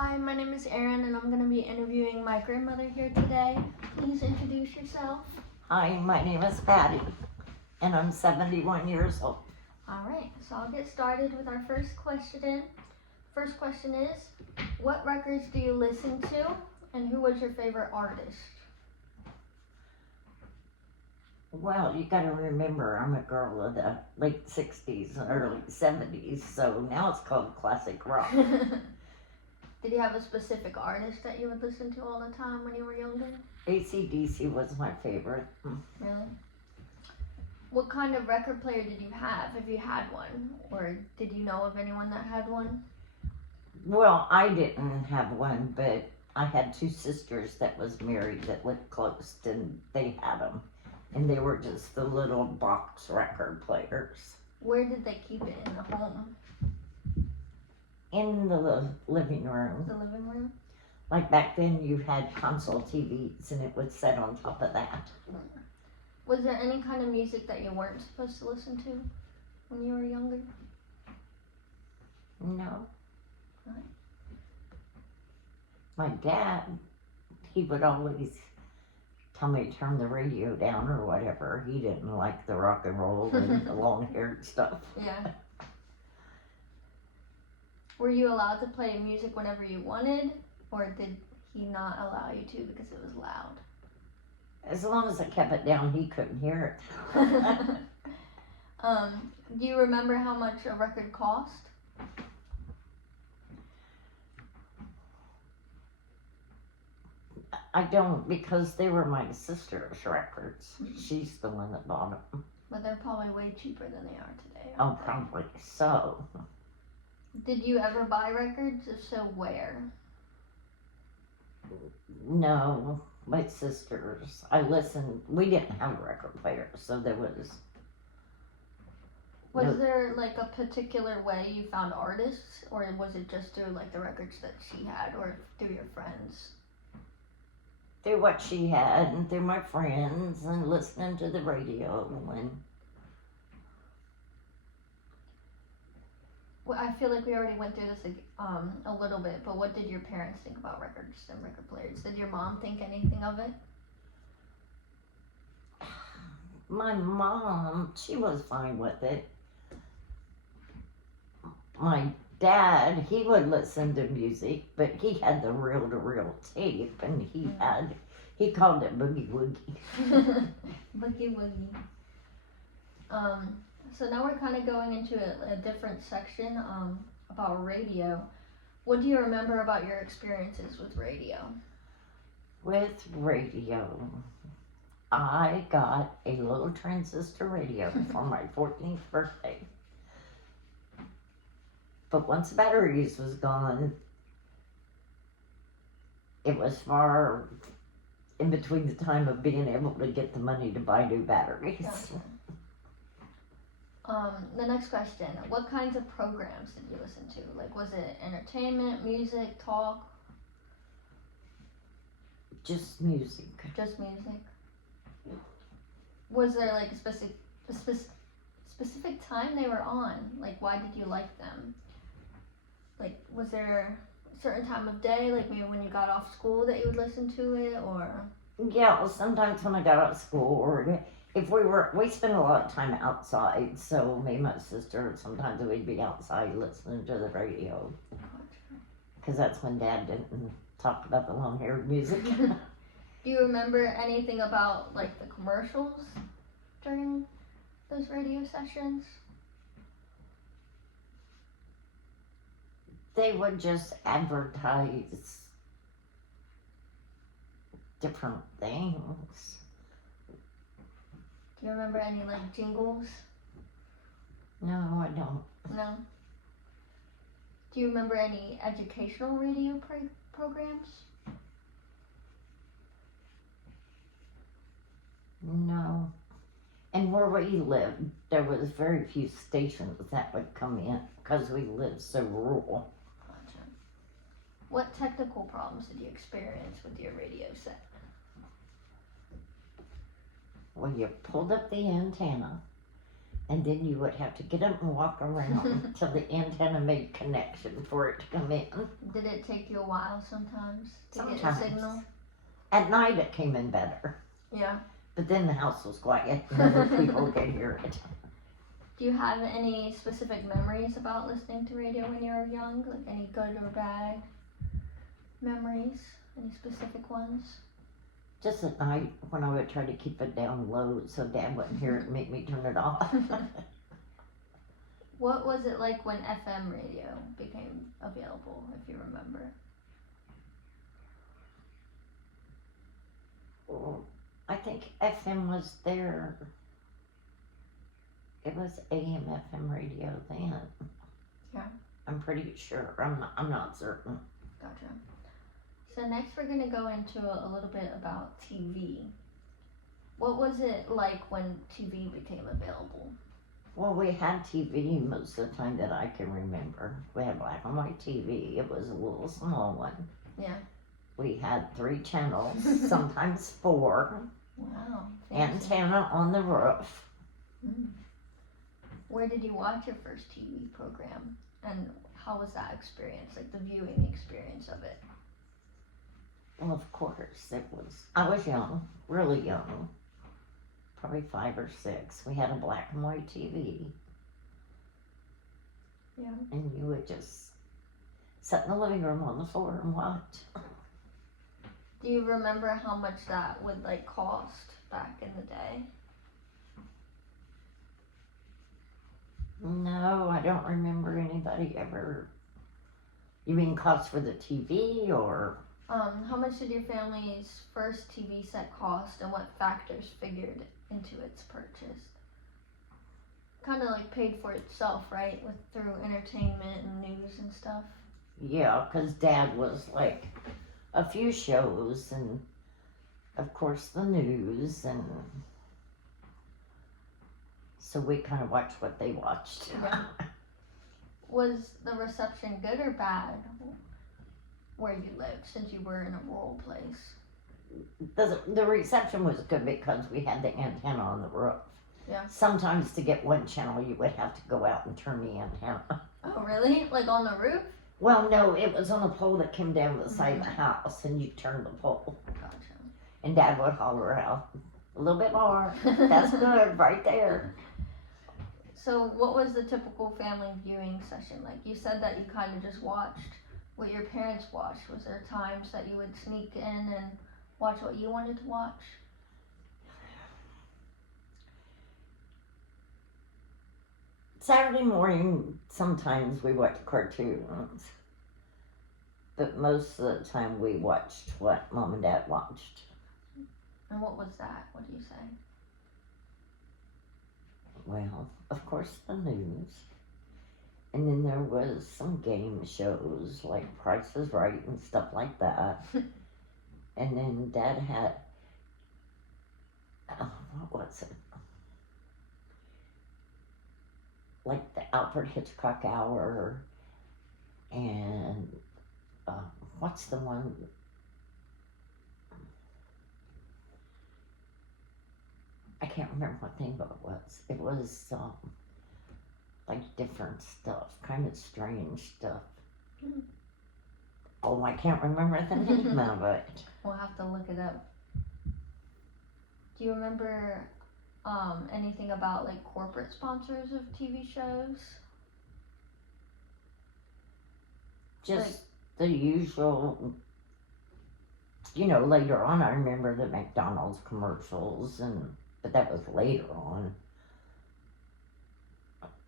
Hi, my name is Erin, and I'm going to be interviewing my grandmother here today. Please introduce yourself. Hi, my name is Patty, and I'm 71 years old. Alright, so I'll get started with our first question. First question is, what records do you listen to, and who was your favorite artist? Well, you gotta remember, I'm a girl of the late 60s and early 70s, so now it's called classic rock. Did you have a specific artist that you would listen to all the time when you were younger? AC/DC was my favorite. Really? What kind of record player did you have, if you had one? Or did you know of anyone that had one? Well, I didn't have one, but I had two sisters that was married that lived close, and they had them. And they were just the little box record players. Where did they keep it, in the home? In the living room. The living room? Like back then you had console TVs and it would sit on top of that. Was there any kind of music that you weren't supposed to listen to when you were younger? No. Right. My dad, he would always tell me to turn the radio down or whatever. He didn't like the rock and roll and the long-haired stuff. Yeah. Were you allowed to play music whenever you wanted, or did he not allow you to because it was loud? As long as I kept it down, he couldn't hear it. Do you remember how much a record cost? I don't, because they were my sister's records. She's the one that bought them. But they're probably way cheaper than they are today. Oh, aren't they? probably so. Did you ever buy records? If so, where? No, my sisters. I listened. We didn't have a record player, so there was. Was No. there like a particular way you found artists, or was it just through like the records that she had, or through your friends? Through what she had and through my friends and listening to the radio and Well, I feel like we already went through this a little bit, but what did your parents think about records and record players? Did your mom think anything of it? my mom, she was fine with it. My dad, he would listen to music, but he had the reel-to-reel tape and he called it boogie woogie. Boogie woogie. So now we're kind of going into a different section about radio. What do you remember about your experiences with radio? With radio, I got a little transistor radio for my 14th birthday. But once the batteries was gone, it was far in between the time of being able to get the money to buy new batteries. Gotcha. The next question, what kinds of programs did you listen to? Like, was it entertainment, music, talk? Just music. Just music? Was there like a specific time they were on? Like, why did you like them? Like, was there a certain time of day, like maybe when you got off school that you would listen to it, or? Yeah, well, sometimes when I got out of school, or if we spent a lot of time outside, so me and my sister, sometimes we'd be outside listening to the radio. Because that's when Dad didn't talk about the long-haired music. Do you remember anything about like the commercials during those radio sessions? They would just advertise different things. Do you remember any like jingles? No, I don't. No. Do you remember any educational radio programs? No. And where we lived, there was very few stations that would come in because we lived so rural. Gotcha. What technical problems did you experience with your radio set? Well, you pulled up the antenna And then you would have to get up and walk around till the antenna made connection for it to come in. Did it take you a while sometimes to get a Sometimes. signal? At night it came in better. Yeah. But then the house was quiet and other people could hear it. Do you have any specific memories about listening to radio when you were young? Like any good or bad memories? Any specific ones? Just at night when I would try to keep it down low so Dad wouldn't hear it and make me turn it off. What was it like when FM radio became available, if you remember? Well, I think FM was there. It was AM FM radio then. Yeah. I'm pretty sure. I'm not certain. Gotcha. So next we're going to go into a little bit about TV. What was it like when TV became available? Well, we had TV most of the time that I can remember. We had black and white TV. It was a little small one. Yeah. We had 3 channels, sometimes 4. Wow. Fancy. Antenna on the roof. Mm. Where did you watch your first TV program? And how was that experience, like the viewing experience of it? Well, of course, I was young, really young. Probably 5 or 6. We had a black and white TV. Yeah. And you would just sit in the living room on the floor and watch. Do you remember how much that would like cost back in the day? No, I don't remember anybody ever. You mean cost for the TV or? How much did your family's first TV set cost, and what factors figured into its purchase? Kind of like paid for itself, right? Through entertainment and news and stuff. Yeah, 'cause Dad was like a few shows and of course the news, and so we kind of watched what they watched. Yeah. Was the reception good or bad where you lived, since you were in a rural place? The reception was good because we had the antenna on the roof. Yeah. Sometimes to get one channel you would have to go out and turn the antenna. Oh, really? Like on the roof? Well, no, it was on a pole that came down the side of the house, and you turned the pole. Gotcha. And Dad would holler out, a little bit more. That's good, right there. So what was the typical family viewing session like? You said that you kind of just watched what your parents watched. Was there times that you would sneak in and watch what you wanted to watch? Saturday morning, sometimes we watched cartoons. But most of the time we watched what Mom and Dad watched. And what was that? What do you say? Well, of course the news. And then there was some game shows like Price is Right and stuff like that. And then Dad had, what was it? Like the Alfred Hitchcock Hour, and what's the one? I can't remember what name it was. It was like different stuff, kind of strange stuff. Mm. Oh, I can't remember the name of it. We'll have to look it up. Do you remember anything about like corporate sponsors of TV shows? Just the usual, later on I remember the McDonald's commercials, but that was later on.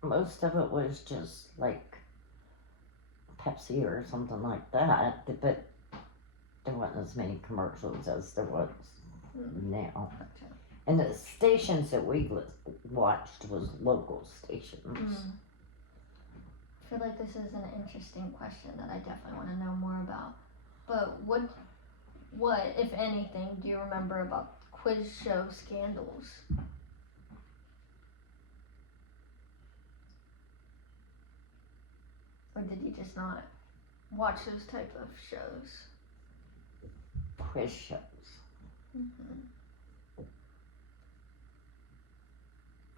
Most of it was just like Pepsi or something like that, but there wasn't as many commercials as there was now. Gotcha. And the stations that we watched was local stations. I feel like this is an interesting question that I definitely want to know more about. But what, if anything, do you remember about quiz show scandals? Or did you just not watch those type of shows? Quiz shows. Mm-hmm.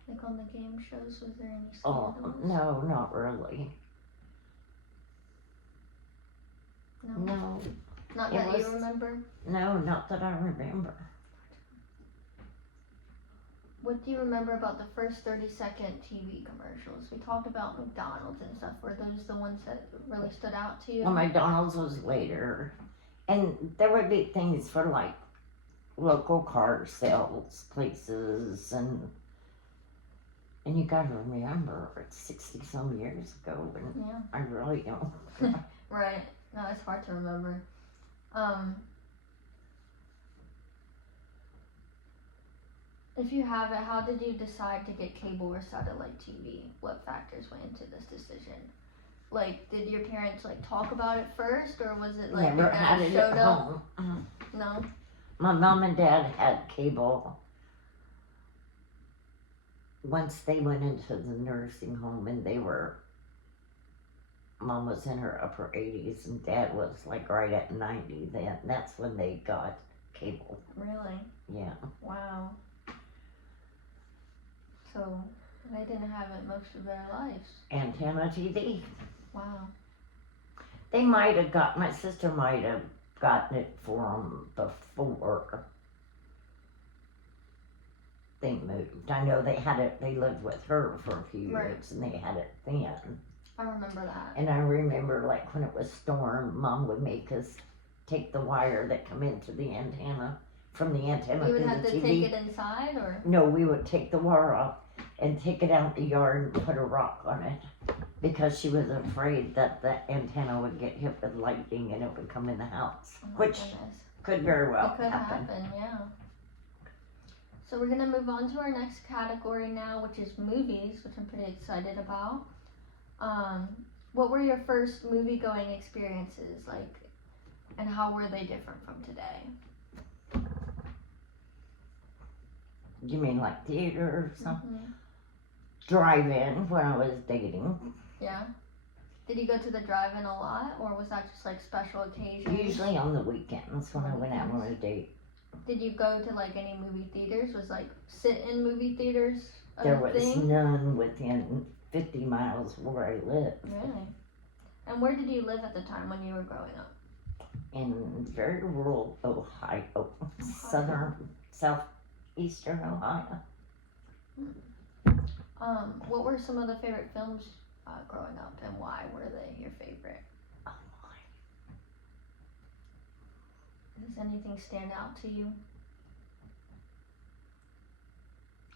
Like on the game shows, was there any Oh, scandals? no, not really. No, Not it that you was- remember? no, not that I remember. What do you remember about the first 30-second TV commercials? We talked about McDonald's and stuff. Were those the ones that really stood out to you? Well, McDonald's was later. And there would be things for like local car sales places and you gotta remember it's 60 some years ago and Yeah. I really don't. Right. No, it's hard to remember. If you have it, how did you decide to get cable or satellite TV? What factors went into this decision? Like, did your parents like talk about it first, or was it like Never your had dad it showed at up? home. No. My mom and dad had cable once they went into the nursing home and mom was in her upper 80s and dad was like right at 90 then. That's when they got cable. Really? Yeah. Wow. So they didn't have it most of their lives. Antenna TV. Wow. My sister might have gotten it for them before they moved. I know they lived with her for a few Right. years and they had it then. I remember that. And I remember like when it was storm, Mom would make us take the wire that come into the antenna, from the antenna You to would the have to TV. take it inside, or? No, we would take the wire off and take it out in the yard and put a rock on it because she was afraid that the antenna would get hit with lightning and it would come in the house, Oh my which goodness. could very well It could happen. happen, yeah. So we're gonna move on to our next category now, which is movies, which I'm pretty excited about. What were your first movie going experiences like, and how were they different from today? You mean like theater or something? Mhm. Drive-in when I was dating. Yeah. Did you go to the drive-in a lot, or was that just like special occasions? Usually on the weekends when I went out on a date. Did you go to like any movie theaters? Was like sit-in movie theaters a There was thing? none within 50 miles where I lived. Really? And where did you live at the time when you were growing up? In very rural Ohio, southeastern Ohio. What were some of the favorite films growing up, and why were they your favorite? Does anything stand out to you?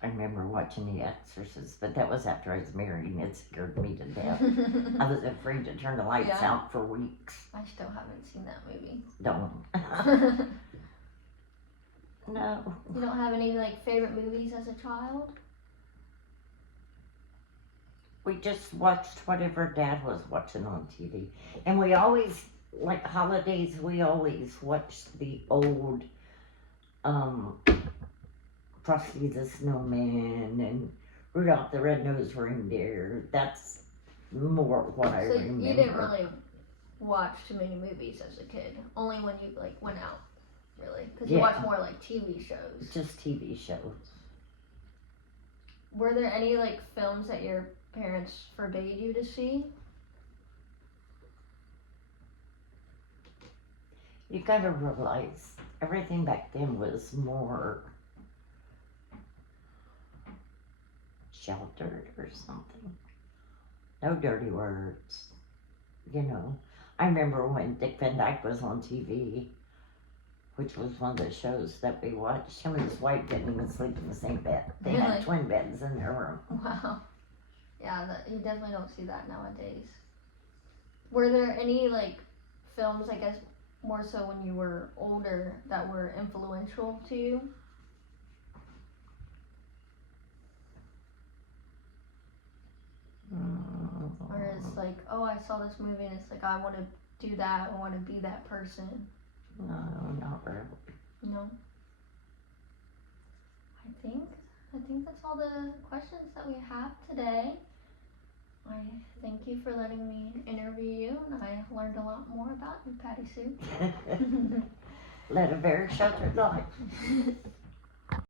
I remember watching The Exorcist, but that was after I was married and it scared me to death. I was afraid to turn the lights Yeah. out for weeks. I still haven't seen that movie. Don't. No. You don't have any like favorite movies as a child? We just watched whatever Dad was watching on TV. And we always, like holidays, we always watched the old Frosty the Snowman and Rudolph the Red-Nosed Reindeer. That's more what I So remember. you didn't really watch too many movies as a kid. Only when you like went out, really, because you Yeah. watch more like TV shows. Just TV shows. Were there any like films that your parents forbade you to see? You gotta realize everything back then was more sheltered or something. No dirty words, you know. I remember when Dick Van Dyke was on TV, which was one of the shows that we watched. Him and his wife didn't even sleep in the same bed. They Really? had twin beds in their room. Wow. Yeah, you definitely don't see that nowadays. Were there any like films, I guess more so when you were older, that were influential to you? Or it's like, oh, I saw this movie and it's like, I want to do that, I want to be that person. No, not really. No. I think that's all the questions that we have today. I thank you for letting me interview you, and I learned a lot more about you, Patty Sue. Led a very sheltered life.